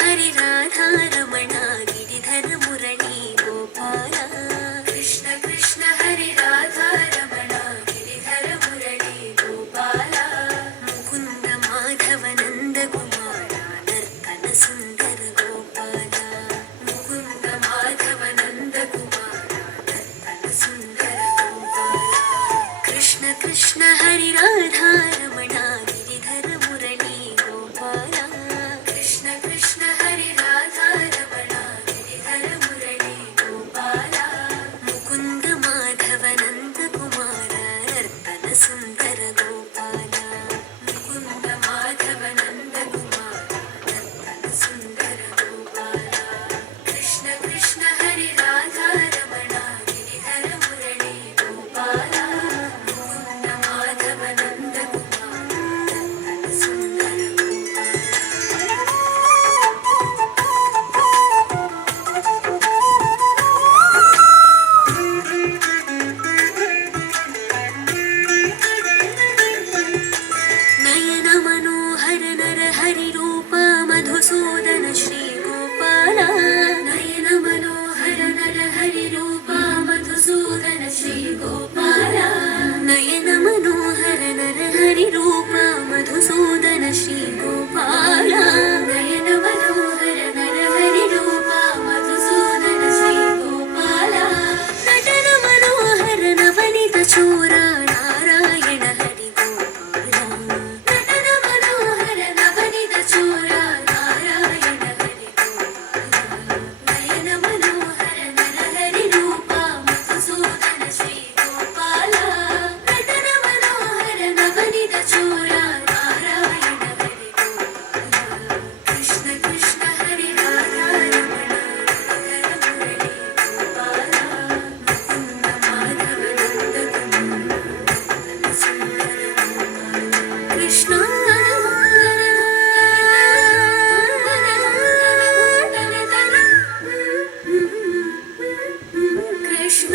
हरि राधा रमण गिरिधर मुरली गोपाल। कृष्ण कृष्ण हरि राधा रमण गिरिधर मुरली गोपाल। मुकुंद माधव नंद कुमार नर्तन सुंदर गोपाल। मुकुंद माधव नंद कुमार नर्तन सुंदर गोपाल। कृष्ण कृष्ण हरि राधा रमण गिरिधर मुरली गोपाल। कृष्ण कृष्ण हरि राधा रमण गिरिधर मुरली गोपाल। मुकुंद माधव नंद कुमार नर्तन सुंदर गोपाल। मुकुंद माधव नंद कुमार नर्तन सुंदर गोपाल। कृष्ण कृष्ण हरि राधा रमण गिरिधर मुरली गोपाल। मुकुंद माधव नंद कुमार नर्तन सुंदर गोपाल। नयन मनोहर नर हरि रूप मधुसूदन श्री गोपाल। नयन मनोहर नर हरि रूप मधुसूदन श्री गोपाल। नयन मनोहर नर हरि रूप मधुसूदन श्री गोपाल। नयन मनोहर नर हरि रूप मधुसूदन श्री गोपाल। नटन मनोहर नवनीत चोर नारायण हरि गोपाल। नटन मनोहर नवनीत चोर नारायण हरि गोपाल। नयन मनोहर नर हरि रूप मधुसूदन श्री गोपाल। नटन मनोहर नवनीत चोर नारायण हरि गोपाल। कृष्ण कृष्ण हरि राधा रमण गिरिधर मुरली गोपाल। मुकुंद माधव नंद कुमार नर्तन सुंदर गोपाल। कृष्ण कृष्ण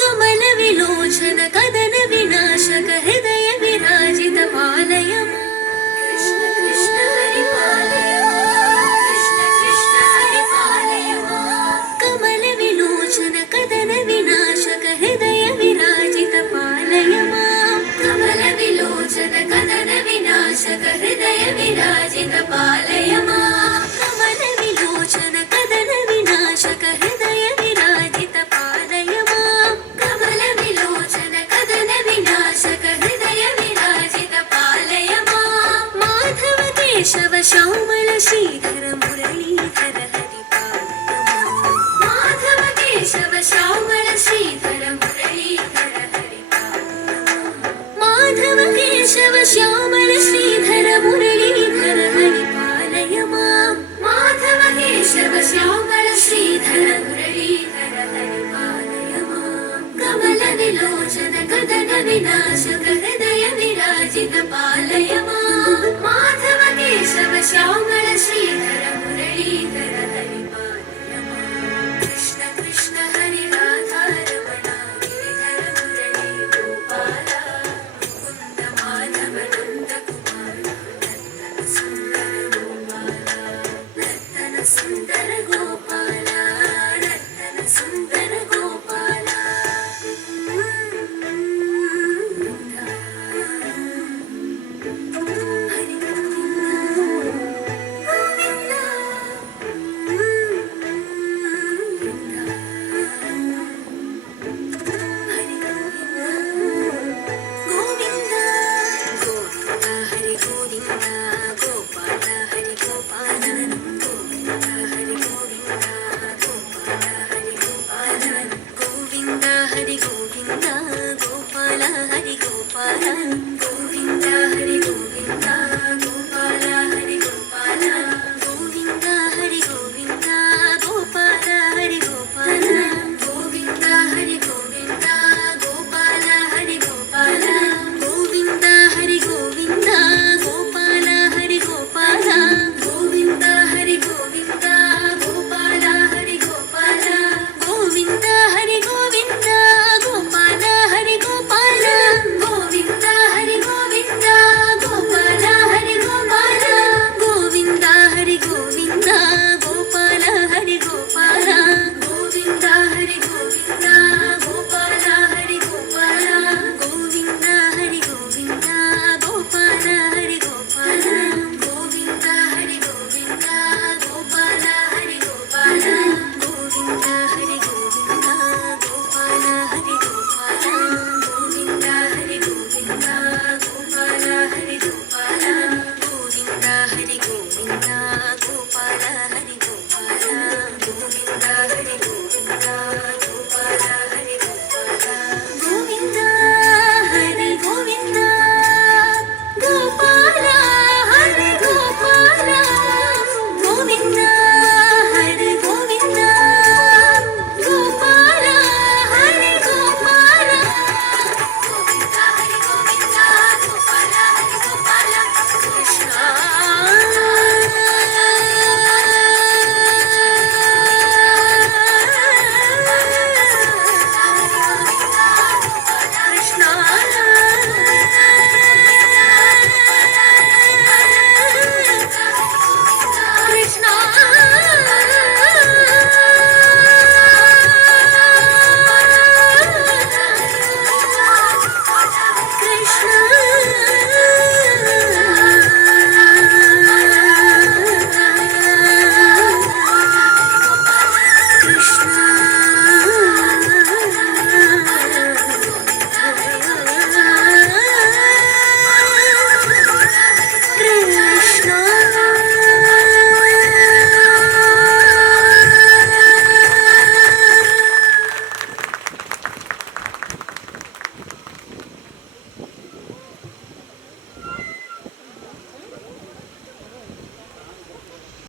कमल विलोचन कदन विनाशक हृदय विराजित पालय मां। कृष्ण कृष्ण हरि पालय मां। कृष्ण कृष्ण हरि पालय मां। कमल विलोचन कदन विनाशक हृदय विराजित पालय मां। कमल विलोचन कदन विनाशक हृदय विराजित पालय मां। कमल विलोचन कदन विनाशक हृदय विराजित पालय मां। कमल विलोचन कदन विनाशक हृदय विराजित पालय मां। माधव केशव श्यामल श्रीधर मुरलीधर हरि पालय मां। माधव केशव श्यामल श्रीधर मुरलीधर हरि पालय मां। माधव केशव श्यामल श्रीधर मुरलीधर हरि पालय मां। माधव केशव श्यामल श्रीधर मुरलीधर हरि पालय मां। कमल विलोचन कदन विनाशक